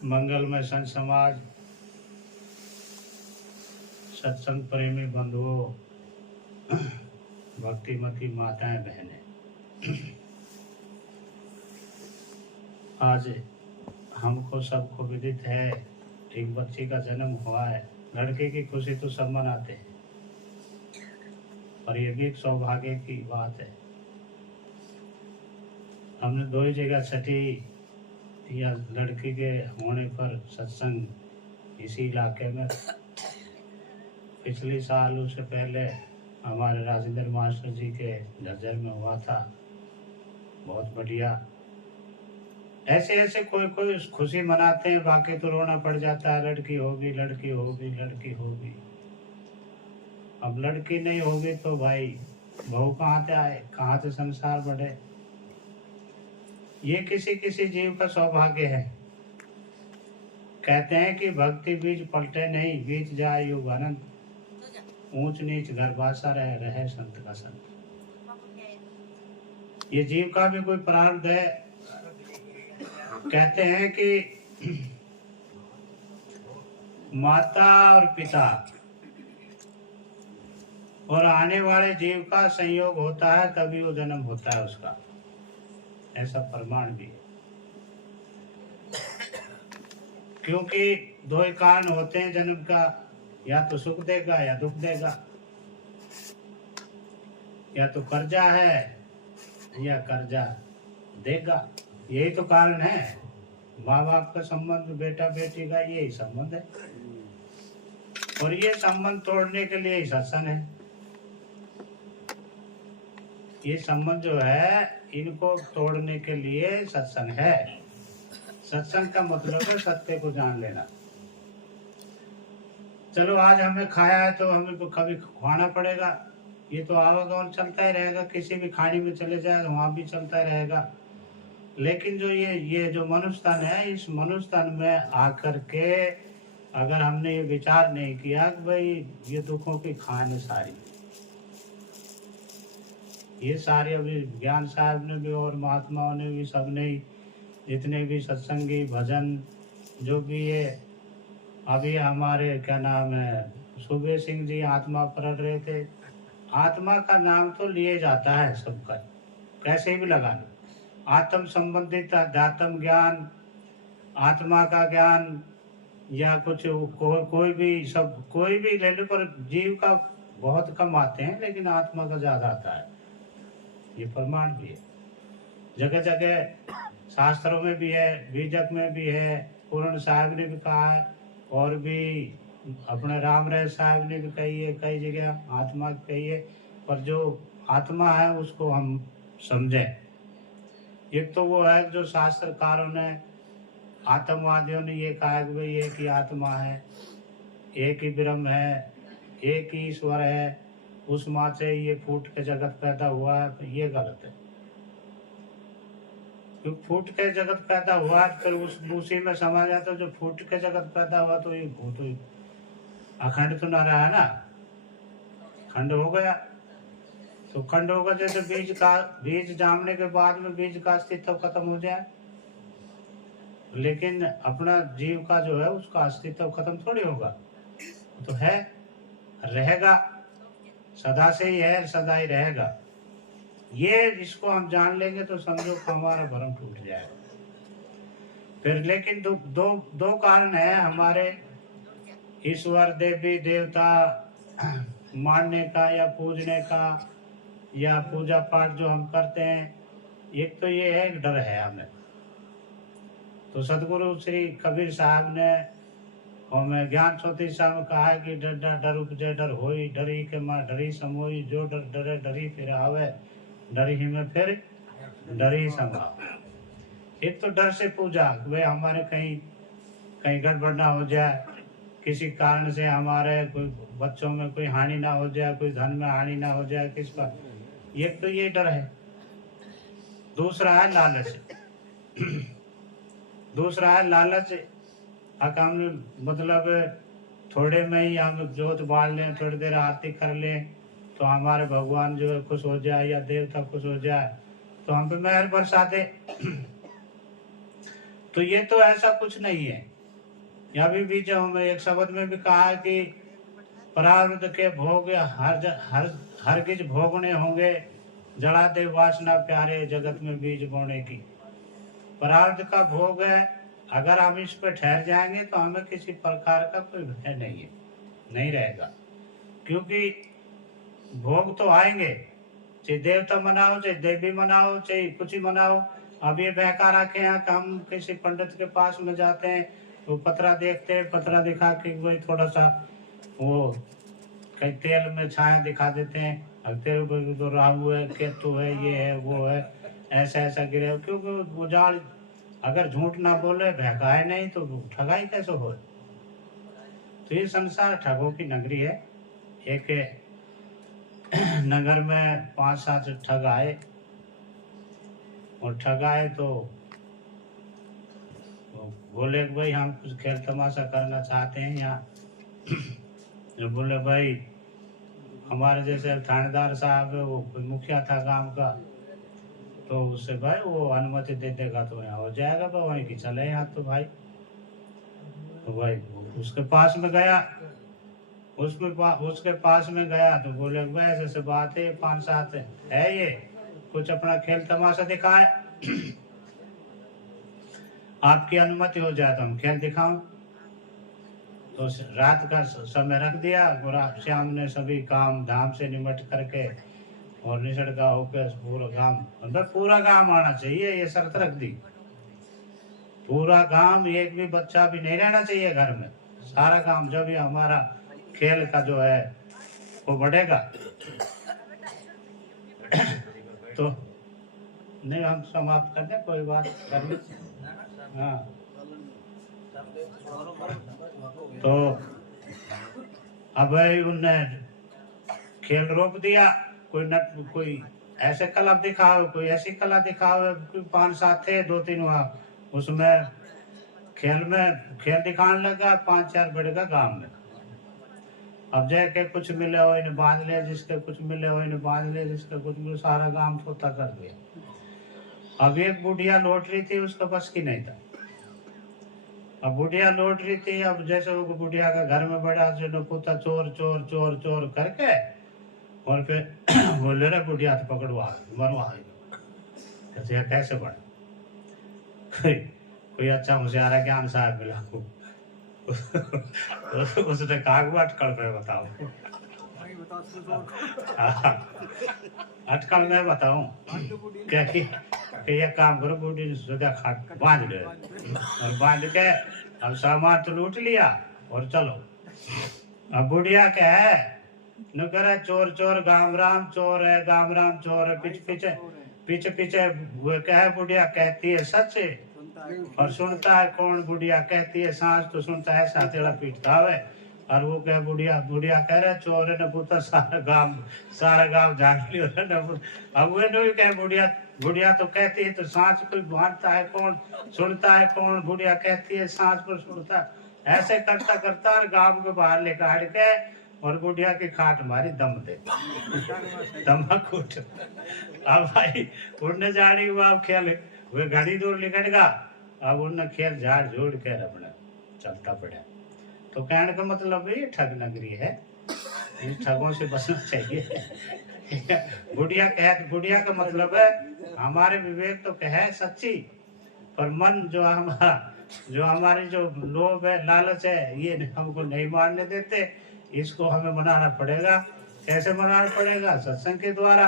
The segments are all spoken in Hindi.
मंगलमय संत समाज, सत्संग प्रेमी बंधुओं, भक्तिमती माताएं बहनें, आज हमको सबको विदित है एक बच्चे का जन्म हुआ है। लड़के की खुशी तो सब मनाते हैं, पर यह भी एक सौभाग्य की बात है। हमने दो ही जगह छठी या लड़की के होने पर सत्संग इसी इलाके में पिछले साल, उससे पहले हमारे राजेंद्र मास्टर जी के झज्जर में हुआ था। बहुत बढ़िया। ऐसे ऐसे कोई कोई खुशी मनाते हैं, बाकी तो रोना पड़ जाता है, लड़की होगी लड़की होगी लड़की होगी। अब लड़की नहीं होगी तो भाई बहू कहाँ से आए, कहाँ से संसार बढ़े। ये किसी किसी जीव का सौभाग्य है। कहते हैं कि भक्ति बीज पलटे नहीं, बीज जाए युग अनंत, ऊंच नीच गर्भासा रहे संत का संत। ये जीव का भी कोई प्रारब्ध है। कहते हैं कि माता और पिता और आने वाले जीव का संयोग होता है, तभी वो जन्म होता है उसका, ऐसा प्रमाण भी है। क्योंकि दो ही कारण होते हैं जन्म का, या तो सुख देगा या दुख देगा, या तो कर्जा है या कर्जा देगा। यही तो कारण है। माँ बाप का संबंध, बेटा बेटी का यही संबंध है, और ये संबंध तोड़ने के लिए ही सत्संग है। ये संबंध जो है, इनको तोड़ने के लिए सत्संग है। सत्संग का मतलब है सत्य को जान लेना। चलो आज हमें खाया है तो हमें तो कभी खाना पड़ेगा, ये तो आवागमन चलता ही रहेगा। किसी भी खाड़ी में चले जाए तो वहां भी चलता ही रहेगा। लेकिन जो ये जो मनुष्य तन है, इस मनुष्य तन में आकर के अगर हमने ये विचार नहीं किया कि भाई ये दुखों की खान है सारी, ये सारे अभी ज्ञान साहब ने भी और महात्माओं ने भी, सबने ही, जितने भी सत्संगी भजन जो भी ये अभी हमारे क्या नाम है सुबह सिंह जी आत्मा पढ़ रहे थे। आत्मा का नाम तो लिए जाता है सबका, कैसे भी लगा लो। आत्म संबंधित अध्यात्म ज्ञान, आत्मा का ज्ञान, या कुछ कोई भी, सब कोई भी ले लो, पर जीव का बहुत कम आते हैं, लेकिन आत्मा का ज्यादा आता है। ये प्रमाण भी है, जगह जगह शास्त्रों में भी है, बीजक में भी है, पूर्ण साहब ने भी कहा है, और भी अपने राम राय साहब ने भी कही है, कई जगह आत्मा की कही है। पर जो आत्मा है उसको हम समझें। एक तो वो है जो शास्त्रकारों ने, आत्मवादियों ने ये कहा कि भाई एक ही आत्मा है, एक ही ब्रह्म है, एक ही ईश्वर है, उस माँ से ये फूट के जगत पैदा हुआ है। तो ये गलत है। जो फूट के जगत पैदा हुआ फिर उसी में समा जाता। जो फूट के जगत पैदा हुआ तो ये वो तो अखंड तो न रहा है ना, खंड हो गया। तो खंड होगा जैसे बीज जामने के बाद में बीज का अस्तित्व खत्म हो जाए, लेकिन अपना जीव का जो है उसका अस्तित्व खत्म थोड़ी होगा, तो है, रहेगा, सदा से ही है, सदा ही रहेगा। ये इसको हम जान लेंगे तो समझो हमारा भ्रम टूट जाएगा फिर। लेकिन दो कारण है हमारे ईश्वर देवी देवता मानने का या पूजने का, या पूजा पाठ जो हम करते हैं। एक तो ये है, एक डर है हमें। तो सदगुरु श्री कबीर साहब ने हमें ज्ञान चौथी साहब कहा है कि डर उपजे डर होई, डरी के माँ डरी समोई, जो डर डरे डरी फिर आवे, डर ही में फिर डर ही समा। एक तो डर से पूजा, भाई हमारे कहीं कहीं गड़बड़ ना हो जाए, किसी कारण से हमारे कोई बच्चों में कोई हानि ना हो जाए, कोई धन में हानि ना हो जाए, किस पर। एक तो ये डर है। दूसरा है लालच। दूसरा है लालच। हमने मतलब थोड़े में ही हम जोत बाल लें, थोड़ी देर आरती कर लें तो हमारे भगवान जो है खुश हो जाए, या देवता खुश हो जाए तो हम पे मेहर बरसा दे। तो ये तो ऐसा कुछ नहीं है। अभी भी जो हमें एक शब्द में भी कहा है कि प्रारब्ध के भोग हर हरगिज भोगने होंगे, जड़ा दे वासना प्यारे जगत में बीज बोने की। प्रारब्ध का भोग है, अगर हम इस पर ठहर जाएंगे तो हमें किसी प्रकार का कोई भय नहीं है, नहीं रहेगा। क्योंकि भोग तो आएंगे, चाहे देवता मनाओ, चाहे देवी मनाओ, चाहे कुछ ही मनाओ। अब ये बहका रखे हैं कि हम किसी पंडित के पास में जाते हैं, वो पतरा देखते हैं, पतरा दिखा के वही थोड़ा सा वो कहीं तेल में छाया दिखा देते हैं, अब तेल में तो राहु है, केतु है, ये है, वो है, ऐसा ऐसा गिरे। क्योंकि वो जाल अगर झूठ ना बोले, बहकाए नहीं, तो ठगाई कैसे हो। तो ये संसार ठगों की नगरी है। एक नगर में 5-7 ठग आए, और ठग आए तो बोले कि भाई हम कुछ खेल तमाशा करना चाहते हैं यहाँ। जो बोले भाई हमारे जैसे थानेदार साहब है, वो कोई मुखिया था गांव का, तो उससे भाई वो अनुमति दे देगा तो यहाँ हो जाएगा, तो वहीं की चले यहाँ। तो भाई तो भाई उसके पास में गया, उसके पास में गया तो बोले भाई ऐसे बात है, 5-7 है, ये कुछ अपना खेल तमाशा दिखाए, आपकी अनुमति हो जाए तो हम खेल दिखाऊं। तो रात का समय रख दिया, शाम ने सभी काम धाम से निमट करके और निसड़का होकर पूरा गांव, मतलब पूरा गांव आना चाहिए, ये शर्त रख दी। पूरा गांव, एक भी बच्चा भी नहीं रहना चाहिए घर में, सारा गांव, जब ये हमारा खेल का जो है वो बढ़ेगा। तो नहीं, हम समाप्त कर दें, कोई बात करनी। हाँ, तो अब उनने खेल रोक दिया। कोई ऐसे कला दिखाओ, कोई ऐसी कला दिखाओ। 5-7 थे, 2-3 वहाँ उसमें खेल दिखाने लगा, 5-4 बढ़ेगा गांव में। अब जाके कुछ मिले हो इन्हें बांध ले, जिसके कुछ मिले हो इन्हें बांध ले, जिसके कुछ मिले, सारा गांव छोटा कर दिया। अब एक बुढ़िया लौट रही थी, उसका बस की नहीं था। अब बुढ़िया लौट रही थी, अब जैसे वो बुढ़िया का घर में बड़ा जो पुता चोर चोर चोर चोर करके, और फिर बोले रे बुढ़िया तो पकड़वा मरवा, कैसे बढ़ा। कोई अच्छा मुझे ज्ञान साहब मिला उसने कहा अटकल में बताओ। अटकल में बताऊं क्या कि ये काम करो, बूढ़ी सोचा खाट बांध ले, और बांध के अब सामान तो लूट लिया और चलो। अब बुढ़िया क्या है न करे, चोर चोर गाम राम चोर है, गाम राम चोर है, पीछे पीछे वो क्या है, बुढ़िया कहती है सच है और सुनता है कौन। बुढ़िया कहती है सांस, तो सुनता है साथेड़ा पीटता है। और वो क्या बुढ़िया कह रहा है चोर है न पुत्र, सारा गांव जाग लियो न। अब वो नहीं कहे बुढ़िया तो कहती है तो सांस कोई बांधता है कौन, सुनता है कौन। बुढ़िया कहती है सांस पर सुनता। ऐसे करता करता और गांव के बाहर लेकर के, और बुढ़िया की खाट मारी दम दे दमाकूट। अब भाई उड़ने जाने अब खेल वे घड़ी दूर निकट गा। अब उनने खेल झाड़ झूड़ कर अपना चलता पड़ा। तो कहने का मतलब ये ठग नगरी है, इन ठगों से बचना चाहिए। बुढ़िया का मतलब है हमारे विवेक तो कहे सच्ची, पर मन जो हमारे जो लोभ है, लालच है, ये हमको नहीं मानने देते। इसको हमें मनाना पड़ेगा। कैसे मनाना पड़ेगा? सत्संग के द्वारा।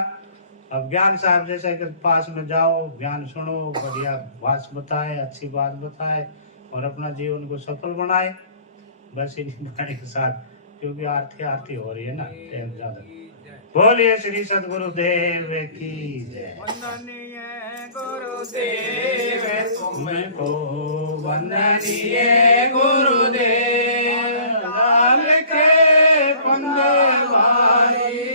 अब ज्ञान साहब जैसे कि पास में जाओ, ज्ञान सुनो, बढ़िया बात बताए, अच्छी बात बताए और अपना जीवन को सफल बनाए। बस इन्हीं बाणी के साथ, क्योंकि आरती हो रही है ना, टाइम ज्यादा। बोलिए श्री सद्गुरुदेव की जय। वंदनीय गुरुदेव तुमको वंदनीय गुरुदेव, लाल के पंदे वारी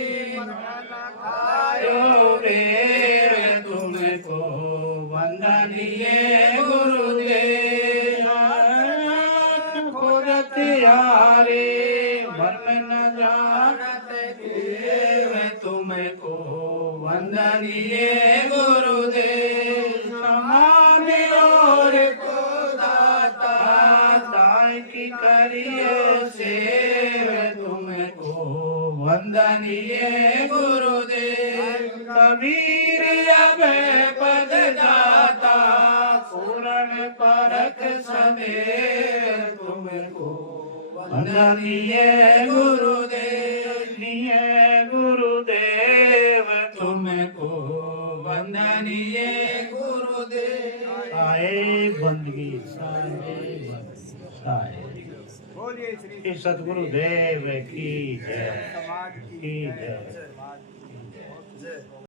रे, तुमको वंदनीय गुरुदेव। खोजत यारे मन में न जानत देव, तुमको वंदनीय गुरुदेव। समान और को करियो सेव तुमको वंदनीय गुरुदेव। कबीर अब पद दाता पूर्ण परख समेत तुमको वंदनीय गुरुदेव। गुरुदेव तुमको वंदनीय गुरुदेव। साहेब बंदगी साहेब बोलिए श्री सतगुरुदेव की जय समाज की जय।